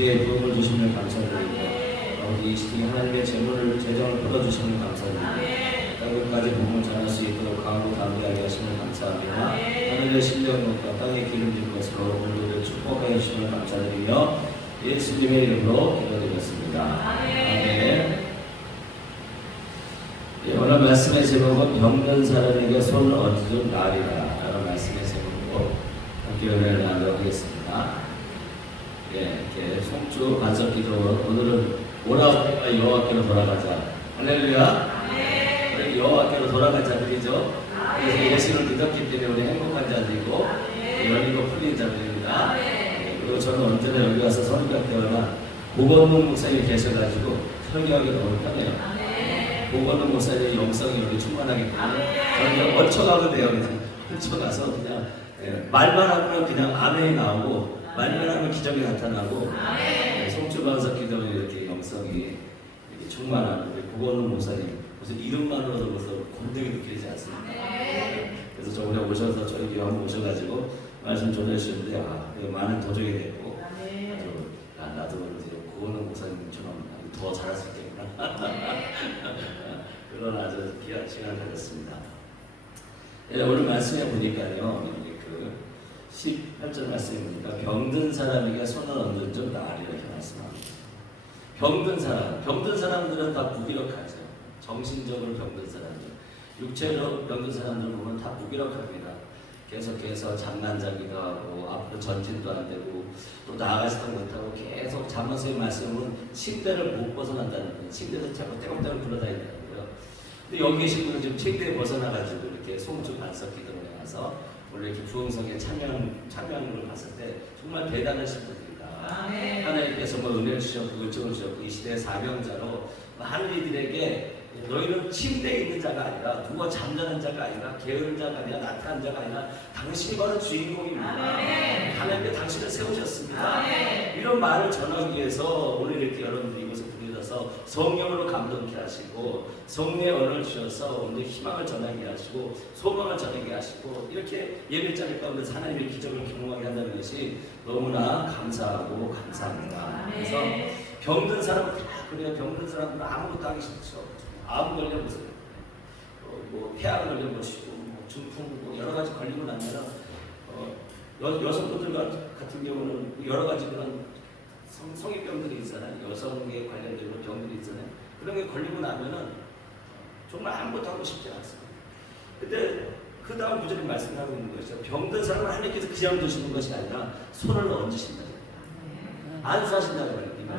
시대에 도움을 주시면 감사드리고 이 시대에 하나님의 재정을 풀어주시면 감사드리고 땅끝까지 복음을 전할 수 있도록 강하고 담대하게 하시면 감사합니다. 하늘의 신령과 땅의 기름진 것으로 오늘도 축복하여 주시면 감사드리며 예수님의 이름으로 기도드렸습니다. 아멘. 오늘 말씀의 제목은 병든 사람에게 손을 얹은 날이다 라는 말씀의 제목으로 함께 은혜를 나누겠습니다. 이렇게 송주 반석 기도, 오늘은 오라버니가 여호와께로 돌아가자. 할렐루야. 우리 여호와께로 돌아가자 그러죠. 그래서 예수를 믿었기 때문에 우리 행복한 자들이고 열리고 풀린 자들입니다. 그리고 저는 언제나 여기 와서 설교할 때마다 고건동 목사님이 계셔가지고 설교하기 너무 편해요. 고건동 목사님의 영성이 여기 충만하기 때문에 저는 얹혀가도 돼요. 그냥 얹혀가서 그냥 말만 하면 그냥 아멘이 나오고 말만 하면 기적이 나타나고 송주 반석 기도는 이렇게 영성이 이렇게 충만한 우리 고건동 목사님 무슨 이름만으로도 벌써 공덕이 느껴지지 않습니까? 그래서 저번에 오셔서 저희 교회 한번 오셔가지고 말씀 전해주셨는데 많은 도적이 됐고 아주 나도 고건동 목사님처럼 더 잘할 수 있겠구나 그런 아주 귀한 시간을 가졌습니다. 오늘 말씀에 보니까요 그 18절 말씀에 보니까 병든 사람에게 손을 얹은 좀 나으리라 이렇게 말씀합니다. 병든 사람들은 다 무기력하죠. 정신적으로 병든 사람들, 육체로 병든 사람들 보면 다 무기력합니다. 계속해서 장난자기도 하고 앞으로 전진도 안 되고 또 나아가지도 못하고 계속 잠언서의 말씀은 침대를 못 벗어난다는 거예요. 침대에서 자꾸 떼굴떼굴 굴러다닌다는 거예요. 근데 여기 계신 분은 지금 침대에 벗어나가지고 이렇게 송주 반석 기도를 해서 원래 이렇게 부흥성에 참여하는 걸 봤을 때 정말 대단하신 분들이다. 하나님께서 은혜를 주셨고 은총을 주셨고 이 시대의 사명자로 많은 이들에게 너희는 침대에 있는 자가 아니라 누워 잠자는 자가 아니라 게으른 자가 아니라 나태한 자가 아니라 당신이 바로 주인공입니다. 하나님께 당신을 세우셨습니다. 이런 말을 전하기 위해서 오늘 이렇게 여러분들이 이곳에 부르셔서 성령으로 감동케 하시고 성령의 언어를 주셔서 오늘 희망을 전하게 하시고 소망을 전하게 하시고 이렇게 예배자리 가운데 하나님의 기적을 경험하게 한다는 것이 너무나 감사하고 감사합니다. 그래서 병든 사람은 다 그래요. 병든 사람들은 아무것도 하기 싫죠. 암 걸려보세요. 뭐 폐암 걸려보시고 뭐 중풍 뭐 여러 가지 걸리고 나면 여성분들 같은 경우는 여러 가지 그런 성인병들이 있잖아요. 여성에 관련된 병들이 있잖아요. 그런 게 걸리고 나면은 정말 아무것도 하고 싶지 않습니다. 근데 그 다음 구절에 말씀하고 있는 것이죠. 병든 사람을 하나님께서 그냥 두시는 것이 아니라 손을 얹으신다. 안수하신다고 말합니다.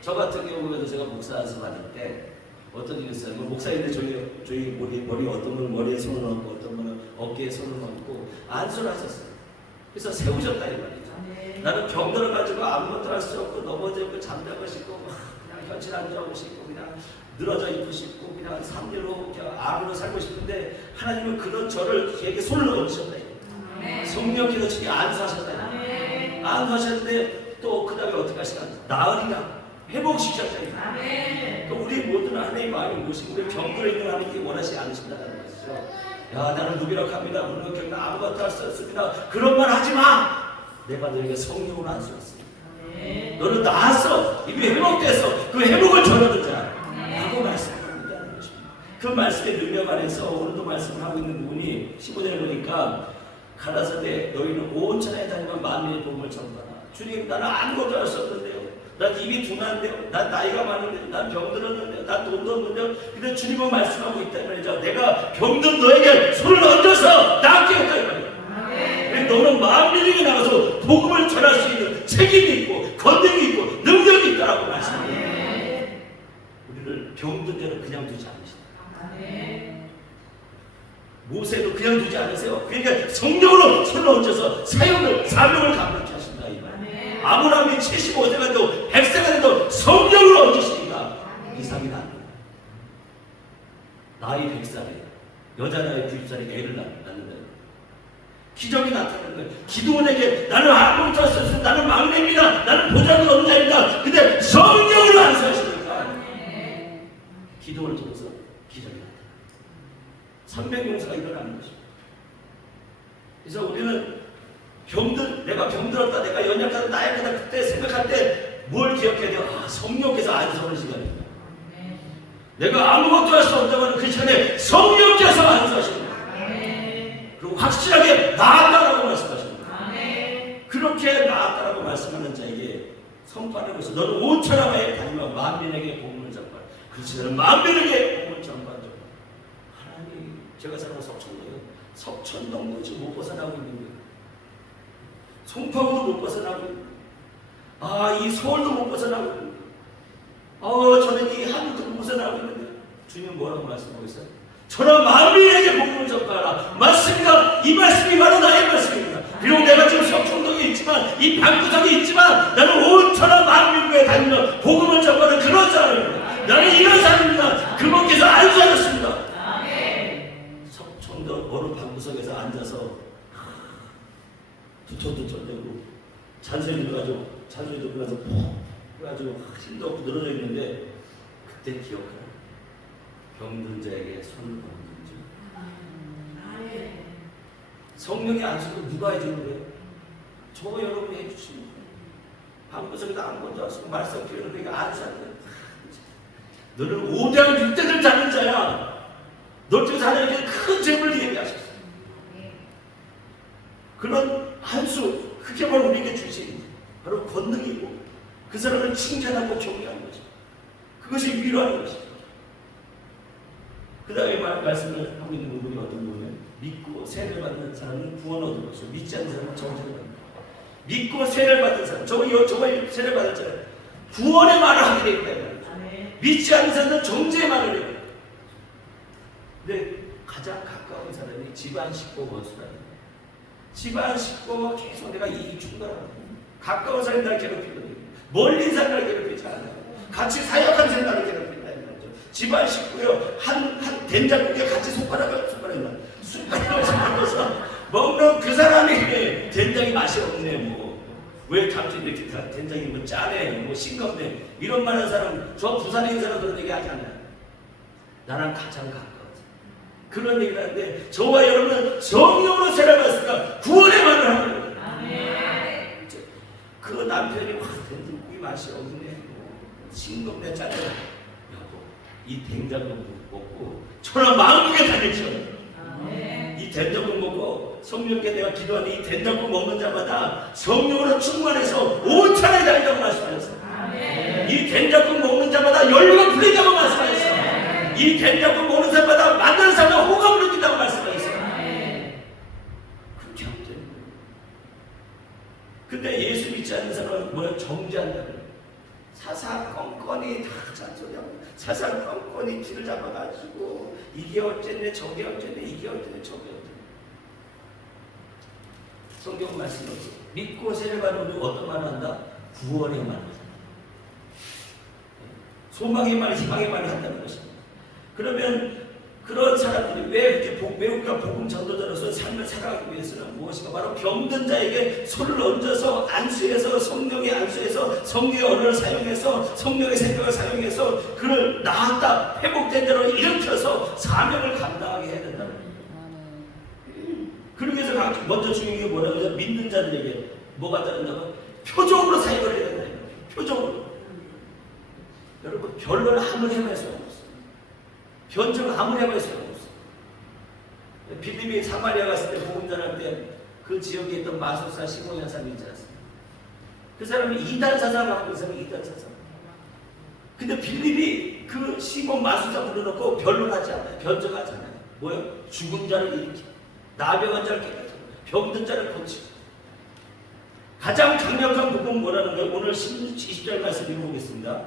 저 같은 경우에도 제가 목사에서 받을 때 어떤 일이 있어요. 목사인데 저희 머리 어떤 분은 머리에 손을 얹고 어떤 분은 어깨에 손을 얹고 안수를 하셨어요. 그래서 세우셨다 이 말이죠. 나는 병들어 가지고 아무것도 할 수 없고 넘어지고 잠자고 싶고 그냥 현실 앉으라고 싶고 그냥 늘어져 있고 싶고 그냥 삶대로 그냥 암으로 살고 싶은데 하나님은 그런 저를 제게 손을 얹으셨다. 성령께서 지금 안수하셨다. 안수하셨는데 또 그 다음에 어떻게 하시나 나으리라 회복시켰다. 우리 모든 하나님의 마음이 무엇이고 우리 병들어 있는 하나님께 원하지 않으신다는 것이죠. 야 나는 무기력합니다. 무기력합니다. 아무것도 할 수 없습니다. 그런 말 하지 마. 내가 너에게 성령을 안수했습니다. 너는 나았어. 이미 회복돼서 그 회복을 전하는 자라고 말씀합니다. 그 말씀의 능력 안에서 오늘도 말씀을 하고 있는 분이 15절에 보니까 가라사대 너희는 온 천하에 다니면 만민의 도움을 전하라. 주님 나는 아무것도 할 수 없는데요. 난 입이 둔한데요. 난 나이가 많은데요. 난 병들었는데요. 난 돈도 없는데요. 근데 주님은 말씀하고 있단 말이죠. 내가 병든 너에게 손을 얹어서 낫게 했다 이 말이에요. 너는 만민에게 나가서 복음을 전할 수 있는 책임이 있고 권능이 있고 능력이 있다라고 말씀합니다. 우리를 병든 자는 그냥 두지 않으신다. 모세도 그냥 두지 않으세요. 그러니까 성령으로 손을 얹어서 사명을 감당케 하신다 이 말이에요. 아브라함이 75세가 돼도 100세가 돼도 성령으로 얹으시니까 이삭이 낳는다. 나이 100살에 여자 나이 90살에 애를 낳는다. 기적이 나타나는 거예요. 기도원에게 나는 아무것도 할 수 없어. 나는 막내입니다. 나는 보장은 없는 자입니다. 근데 성령으로 안수하시니까 기도를 통해서 기적이 나타나요. 300용사가 일어나는 것입니다. 그래서 우리는 내가 병들었다, 내가 연약하다, 나약하다 그때 생각할 때 뭘 기억해야 돼요? 아, 성령께서 안수하는 시간입니다. 내가 아무것도 할 수 없다면 그 시간에 성령께서 안수하십니다. 그리고 확실하게 나았다라고 말씀하십니다. 그렇게 나았다라고 말씀하는 자에게 선포하는 것이 너는 5천하마에 다니며 만민에게 복음을 전파. 그렇지 너는 만민에게 복음을 전파하죠. 하나님, 제가 사는 석천동은 석천동도 지금 못 벗어나고 있는 거예요. 송파구도 못 벗어나고 있는 거예요. 이 서울도 못 벗어나고 있는 거예요. 저는 이 한국도 못 벗어나고 있는데 주님 뭐라고 말씀하고 있어요? 저는 만민에게 복음을 전파하라. 맞습니다. 이 말씀이 바로 나의 말씀입니다. 비록 내가 지금 석촌동에 있지만 이 방구석에 있지만 나는 5천원 만민교에 다니며 복음을 전파하는 그런 사람입니다. 나는 이런 사람입니다. 그분께서 안수하셨습니다. 석촌동 어느 방구석에서 앉아서 두천두천적으로 잔소리 들어가지고 잔소리 들어가서 푹 그래가지고 힘도 없고 늘어져 있는데 그때 기억하라. 병든 자에게 손을 얹는 줄. 성령의 안수를 누가 해주는 거예요? 저 여러분이 해주시는 거예요. 방구석에도 아무것도 없고 말썽 피우는 그게 안수하는 거예요. 너는 5대왕 6대들 자는 자야. 너 쪽에서 하나님께서 큰 재물을 예비하셨어. 그런 안수, 그게 바로 우리에게 주신 바로 권능이고 그 사람을 칭찬하고 격려하는 거죠. 그것이 위로하는 것이죠. 그 다음에 말씀을 하고 있는 부분이 어떤 부분이에요? 믿고 세례를 받는 사람은 구원 얻는 것이고 믿지 않는 사람은 정죄를 받는 거예요. 믿고 세례를 받는 사람, 저거 세례를 받은 사람 구원의 말을 하게 되어 있다. 믿지 않는 사람은 정죄의 말을 해요. 근데 가장 가까운 사람이 집안 식구 원수라는 거예요. 집안 식구 계속 내가 이익 충돌하는 거예요. 가까운 사람이 나를 괴롭히거든요. 멀린 사람이 나를 괴롭히지 않아요. 같이 사역하는 사람이 나를 괴롭힌다. 집안 식구요. 한 된장국에 같이 손가락을 잡아서 먹는 그 사람이 된장이 맛이 없네. 왜 갑자기 이렇게 된장이 짜네, 싱겁네. 이런 말 하는 사람, 저 부산에 있는 사람 그런 얘기 하지 않아요. 나랑 가장 가까워서. 그런 얘기를 하는데, 저와 여러분은 성령으로 세례받았으니까 구원의 말을 하는 거예요. 아멘. 그 남편이 된장국이 맛이 없네. 싱겁네, 짜네. 이 된장국 먹고 천하 만국에 다녔죠. 이 된장국 먹고 성령께 내가 기도하는 이 된장국 먹는 자마다 성령으로 충만해서 5천에 다닌다고 말씀하셨어요. 이 된장국 먹는 자마다 연료가 풀린다고 말씀하셨어요. 이 된장국 먹는 자마다 만나는 사람과 호감을 느낀다고 말씀하셨어요. 그렇게 하면 되는 거예요. 근데 예수 믿지 않는 사람은 뭐야? 정죄한다는 거예요. 사사건건이 다 잔소리하고 사사건건이 길을 잡아가지고 이게 어쨌네 저게 어쨌네 이게 어쨌네 저게 어쨌네. 성경 말씀은 믿고 세례받은 우리 어떤 말을 한다? 구원의 말을 한다. 소망의 말, 희망의 말을 한다는 것입니다. 그러면 그런 사람들이 왜 우리가 복음 전도자로서 삶을 살아가기 위해서는 무엇인가? 바로 병든 자에게 손을 얹어서 안수해서 성령의 안수해서 성령의 언어를 사용해서 성령의 생각을 사용해서 그를 나았다 회복된 자로 일으켜서 사명을 감당하게 해야 된다는 거예요. 그러기 위해서 먼저 중요한 게 뭐라고 해서 믿는 자들에게 뭐가 다른다고? 표적으로 사역을 해야 된다는 거예요. 표적으로. 여러분 별로 아무리 해봐야 소용없어요. 변증 아무리 해봐야 소용없어. 빌립이 사마리아 갔을 때 복음 전할 때 그 지역에 있던 마술사 시몬이라는 사람이 있지 않습니까? 그 사람이 이단 사상을 하고 있으면 이단 사상. 근데 빌립이 그 시몬 마술사 불러놓고 변론하지 않아요. 변증하지 않아요. 뭐요? 죽은 자를 일으키고 나병한 자를 깨끗하고 병든 자를 고치고. 가장 강력한 부분 뭐라는 거예요? 오늘 20절 말씀 읽어보겠습니다.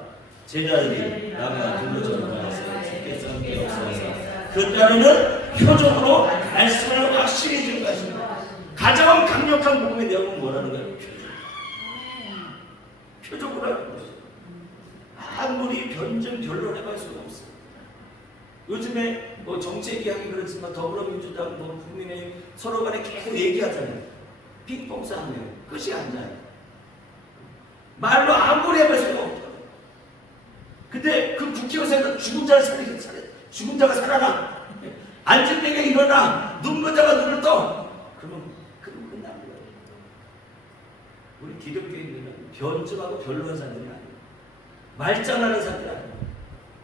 제자들이 나가 들려주는 주께서 역사하사 그 따르는 표적으로 말씀을 확실히 주는 것입니다. 가장 강력한 복음의 내용은 뭐라는 거예요? 표적으로 하는 것이죠. 아무리 변증 변론해볼 수가 없어요. 요즘에 정치 얘기하기 그렇지만 더불어민주당, 국민의힘 서로 간에 계속 얘기하잖아요. 핑퐁 싸움이에요. 끝이 안 나요. 말로 아무리 해볼 수가 없어요. 근데 그 국회의원에서 죽은 자를 살리게 죽은 자가 살아나, 앉은 데가 일어나, 눕는 자가 눈을 떠. 그러면 끝난 거예요. 우리 기독교인들은 변증하고 변론하는 사람들이 아니에요. 말장난하는 사람들이 아니에요.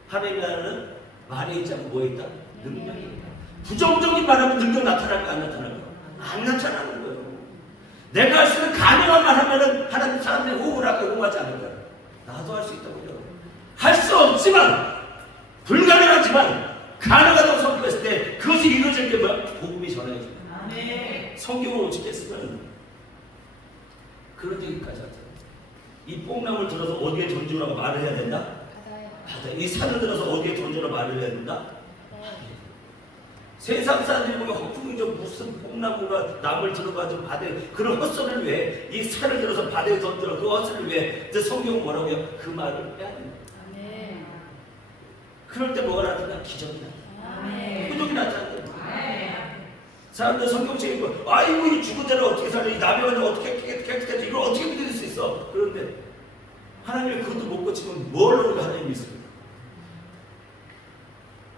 하나님이라는 말에 있지 않고 뭐에 있다? 능력이 있다. 부정적인 말하면 능력 나타날까 안 나타날까? 안 나타나는 거예요. 내가 할 수 있는 가능한 말 하면은 하나님 사람들이 호응을 할까 호응하지 않을까? 나도 할 수 있다고 그래요. 할 수 없지만 불가능하지만 가능하다고 선포했을 때 그것이 이루어질 때 뭐야? 복음이 전해져요. 성경을 오직 했으면 그런 얘기까지 하잖아요. 이 뽕나무를 들어서 어디에 던지라고 말을 해야 된다? 바다에. 이 산을 들어서 어디에 던지라고 말을 해야 된다? 세상 사람들이 보면 허풍이 좀 무슨 뽕나무가 나무를 들어가지고 바다에 그런 헛소리를 왜 이 산을 들어서 바다에 던져라 그 헛소리를 왜 성경은 뭐라고 해요? 그 말을 해야 된다. 그럴 때 뭐가 나타나? 기적이 나타나. 기적이 나타난다. 사람들 성경책에 보면 아이고 이 죽은 자를 어떻게 살려 이 나병을 어떻게 깨끗하지 이걸 어떻게 믿을 수 있어. 그런데 하나님이 그것도 못 고치면 뭘로 하나님이 있습니까?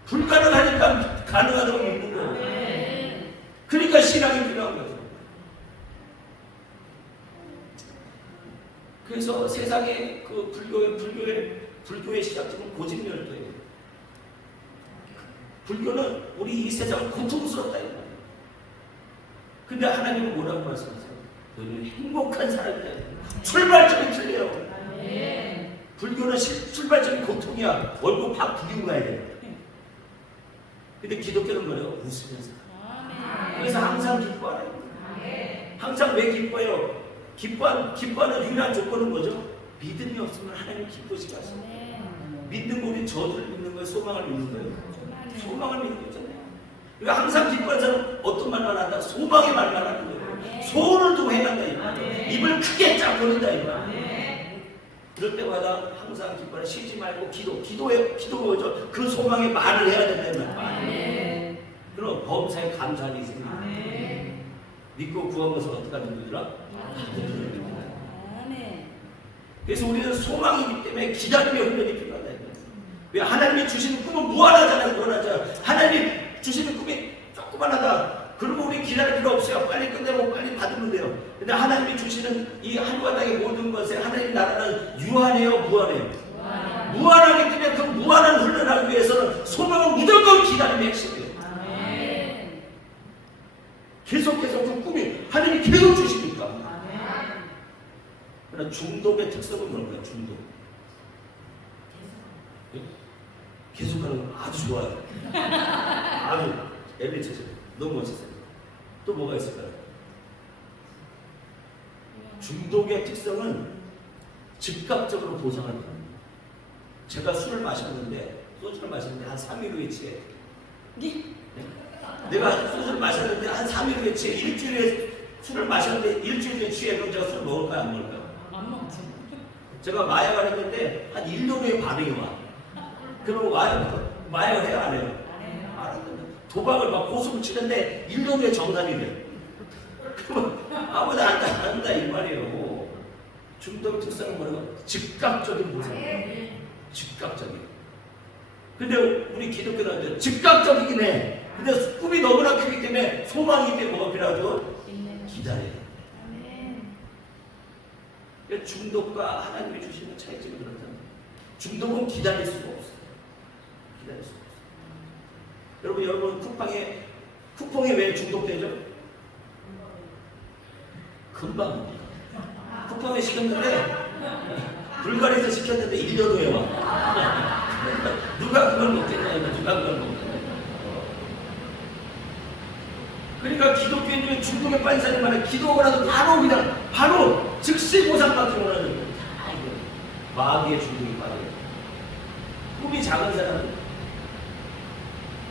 불가능하니까 가능하다고 믿는 거예요. 그러니까 신앙이 필요한 거죠. 그래서 세상의 그 불교의 시작점은 고집열도예요. 불교는 우리 이 세상은 고통스럽다 이거예요. 근데 하나님은 뭐라고 말씀하세요? 너는 행복한 사람이다. 출발점이 틀려요. 불교는 출발점이 고통이야. 얼굴 팍 부리고 가야 돼. 근데 기독교는 뭐예요? 웃으면서. 그래서 항상 기뻐하래요. 항상 왜 기뻐해요? 기뻐하는 유일한 조건은 뭐죠? 믿음이 없으면 하나님 기쁘시지 않습니다. 믿는 거 우리 저주를 믿는 거예요? 소망을 믿는 거예요? 소망을 믿는 거잖아요. 그러니까 항상 기뻐하는 사람은 어떤 말만 한다? 소망의 말만 하는 거예요. 소원을 두고 행한다 이거예요. 입을 크게 짝 벌린다 이거예요. 그럴 때마다 항상 기뻐하는 쉬지 말고 기도가 뭐죠? 그 소망의 말을 해야 된다는 말. 그럼 범사에 감사하니 있습니다. 믿고 구한 것을 어떻게 하는 거더라? 그래서 우리는 소망이기 때문에 기다림의 훈련이 필요하다. 왜 하나님이 주시는 꿈은 무한하잖아요. 무한하잖아요. 하나님이 주시는 꿈이 조그만하다. 그리고 우리 기다릴 필요 없어요. 빨리 끝내고 빨리 받으면 돼요. 근데 하나님이 주시는 이 하늘과 땅의 모든 것에 하나님 나라는 유한해요, 무한해요? 무한하기 때문에 그 무한한 훈련을 하기 위해서는 소망은 무조건 기다림의 핵심이에요. 계속해서 그 꿈이 하나님이 계속 주시니까. 그러나 중독의 특성은 뭘까요? 중독. 계속하는 거 아주 좋아요. 아주 엘리트죠. 너무 멋있어요. 또 뭐가 있을까요? 중독의 특성은 즉각적으로 보상을 받는 거예요. 제가 술을 마셨는데 소주를 마셨는데 한 3일 후에 취해. 네? 내가 소주를 마셨는데 한 3일 후에 취해. 일주일에 술을 마셨는데 일주일 후에 취해. 그럼 제가 술 먹을까요? 안 먹을까요? 안 먹지. 제가 마약을 했는데 한 1년 후에 반응이 와. 그럼 마약을 해요? 안 해요? 안 해요. 도박을 막 고수를 치는데 1년 후에 정산이 돼. 그러면 아무도 안 한다 이 말이에요. 중독 특성은 뭐라고? 즉각적인 보상. 즉각적인. 근데 우리 기독교는 즉각적이긴 해. 근데 꿈이 너무나 크기 때문에 소망이 때문에 뭐가 필요하죠? 기다려요. 중독과 하나님이 주시는 차이점이 그렇다는 거예요. 중독은 기다릴 수가 없어요. 기다릴 수가 없어요. 여러분 쿠팡에 왜 중독되죠? 금방 쿠팡에 시켰는데 불가리에서 시켰는데 1년 후에 와. 누가 그걸 먹겠냐 이거 누가 그걸 먹겠냐. 그러니까 기독교인들이 중독에 빠진 사람이 많아요. 기도하고 나서 바로 즉시 보상받기 원하는 거예요. 마귀의 중독이 빠져요. 꿈이 작은 사람은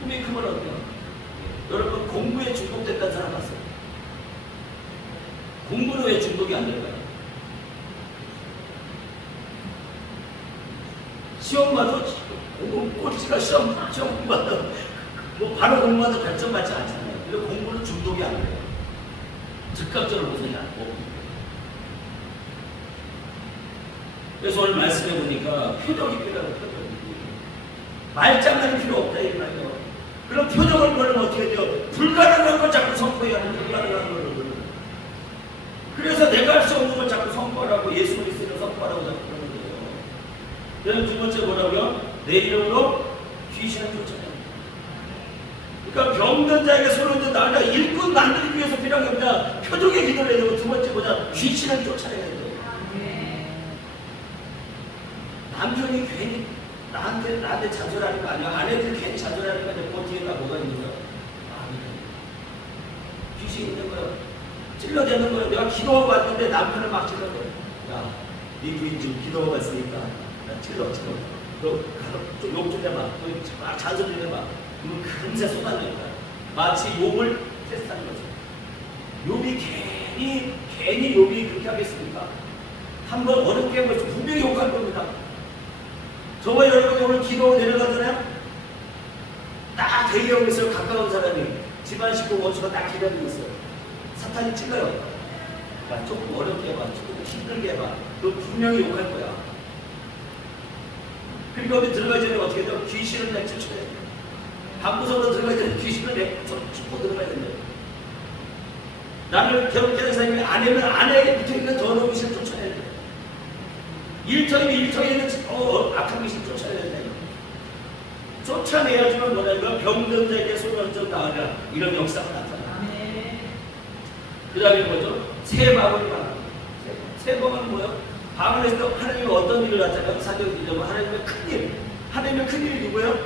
꿈이 크면 어때요? 여러분 공부에 중독됐다는 사람 봤어요? 공부는 왜 중독이 안 될까요? 시험 봐도 꼴찌가 시험 공부하다 뭐 바로 공부하다 별점 받지 않잖아요. 근데 공부는 중독이 안 돼요. 즉각적으로 보상이 안 되고. 그래서 오늘 말씀해 보니까 표적이 필요하고 표적이. 말장난이 필요 없다 이 말이에요. 그럼 표적을 보려면 어떻게 돼요? 불가능한 걸 자꾸 선포해야 하는 불가능한 걸. 그래서 내가 할 수 없는 걸 자꾸 선포해야 선포하라고 자꾸 그러는 거예요. 그다음 두 번째 뭐라고요? 내 이름으로 귀신을 쫓아내는 거예요. 그러니까 병든 자에게 손을 얹어 나가 일꾼 만들기 위해서 필요한 게 뭐냐? 표적의 기도를 해야 되고 두 번째 뭐냐? 귀신을 쫓아내야 돼요. 남편이 괜히 나한테 잔소리하는 거 아니야? 아내들이 괜히 잔소리하는 거 아니야? 그 뒤에가 뭐가 있는 거야? 귀신이 있는 거야. 찔러대는 거야. 내가 기도하고 왔는데 남편을 막 찔러 거야. 야, 네 부인 지금 기도하고 왔으니까 나 찔러. 너 가서 욕 좀 해봐. 막 잔소리 좀 해봐. 그러면 금세 쏟아낼 거야. 마치 욕을 테스트하는 거죠. 욕이 괜히 욕이 그렇게 하겠습니까? 한번 어렵게 해보면 분명히 욕할 겁니다. 저와 여러분이 오늘 기도 내려가잖아요. 딱 대기하고 있어요. 가까운 사람이 집안 식구 원수가 딱 기다리고 있어요. 사탄이 찔러요. 야, 조금 어렵게 해봐, 조금 힘들게 해봐. 너 분명히 욕할 거야. 그러니까 어디 들어가기 전에 어떻게 해요? 귀신을 내쫓아야 돼요. 방구석으로 들어가기 전에 귀신을 내쫓고 들어가야 된대요. 나를 괴롭게 하는 사람이 아내면 아내에게 붙어있는 더러운 귀신을 쫓아내야 돼요. 일터이면 일터에 있는 악한 귀신 쫓아내야 돼요. 쫓아내야지만 뭐냐면 병든 자에게 손을 얹어 나아가 이런 역사가 나타나요. 그 다음에 뭐죠? 새 마음을 말합니다. 새 마음은 뭐예요? 바벨에서 하나님이 어떤 일을 나타내요? 사도행전 1장 하나님의 큰일. 하나님의 큰일이 누구예요?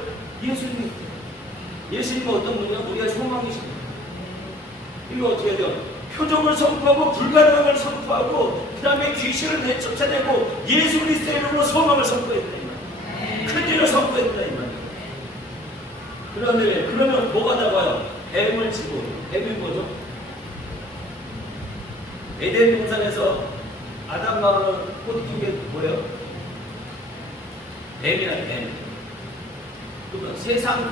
예수님이. 예수님은 어떤 분이요? 우리가 소망이십니다. 이거 어떻게 돼요? 표적을 선포하고 불가능함을 선포하고 그 다음에 귀신을 내쫓아내고 예수 그리스도의 이름으로 소망을 선포했다. 큰일을 선포했다. 그러면 뭐가 나와요? 뱀을 치고. 뱀이 뭐죠? 에덴 동산에서 아담과 하와는 꽃 핀 게 뭐예요? 뱀이야, 뱀. 그러면 세상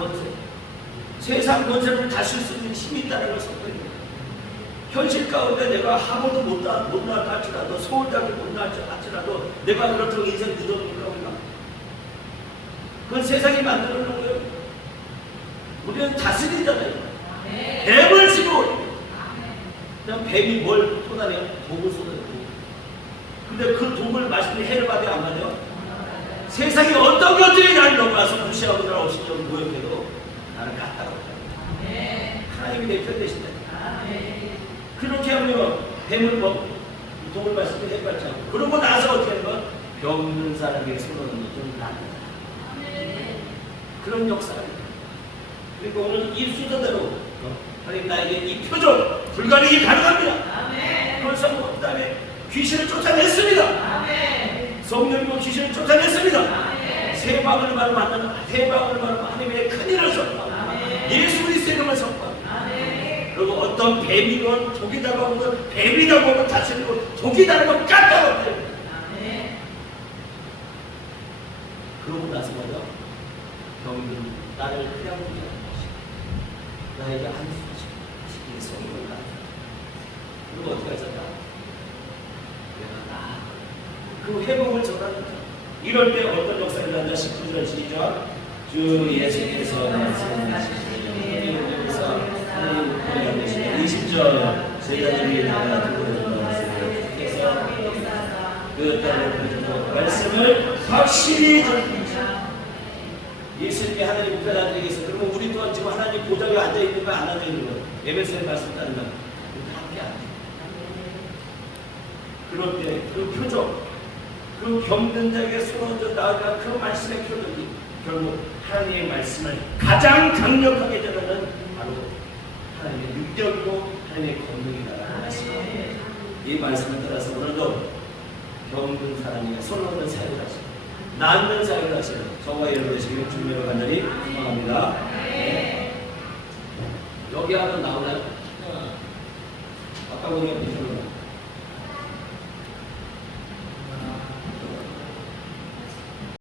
권세를 다실 수 있는 힘이 있다는 걸 선포합니다. 현실 가운데 내가 학원도 못 나왔다 할지라도 서울대학교 못 나왔다 할지라도 내가 그렇다고 인생 굳어놓을까 우리가? 그건 세상이 만들어 놓은 거예요. 우리는 다스리잖아요. 뱀을 지고 그냥 뱀이 뭘 쏟아내요? 독을 쏟아내요. 근데 그 독을 마시면 해를 받아요? 안 받아요? 세상에 어떤 것들이 나를 넘어가서 무시하고 날 없이냐고 모욕해도 나는 갔다고 해요. 하나님이 내 편 되신다. 그렇게 하면 뱀을 먹고 독을 마시면 해를 받지 않고 그러고 나서 어떻게 하는 거야? 병든 사람에게 손을 좀 놔둔다. 그런 역사입니다. 그리고 오늘 이 순서대로 하나님 나에게 이 표적 불가능이 가능합니다. 그래서 그 다음에 귀신을 쫓아냈습니다. 성령님은 귀신을 쫓아냈습니다. 새 마음을 만나는 새 마음을 만나는 하나님의 큰일을 선포합니다. 예수 그리스도의 이름을 선포합니다. 그리고 어떤 뱀이건 독이다고 하면 뱀이다고 하면 다스리고 독이다고 하면 깠다고 해요. 그러고 나서 뭐죠? 병든 나를 그냥 보게 나에게 안수하시고 성령을 나타. 그리고 어떻게 하셨다? 내가 그 회복을 전하는 거죠. 이럴 때 어떤 역사가 일어난다? 19절 시작. 주 예수께서 말씀하시는 영에서 하나님 보내어 계시는 20절 제자들이 나가 두고 계서 그 딸을 말씀을 확실히 전합니다. 예수님이 하나님 목표 앉아 계서 그러면 우리 또한 지금 하나님 보좌에 앉아 있는 거 안 앉아 있는 거 에베소의 말씀 따르는 거 함께 앉아. 그럴 때 그 표적 그 병든 자에게 손 얹어 나아가 그 말씀의 표적이 결국 하나님의 말씀을 가장 강력하게 전하는 바로 하나님의 능력이고 하나님의 권능이라는 말씀입니다. 이 말씀을 따라서 오늘도 병든 사람에게 손 얹는 사역을 하시고 낫는 사역을 하시는 저와 여러분 되시길 주님으로 간절히 소망합니다. 여기 하면 나오나요? 아까 보니까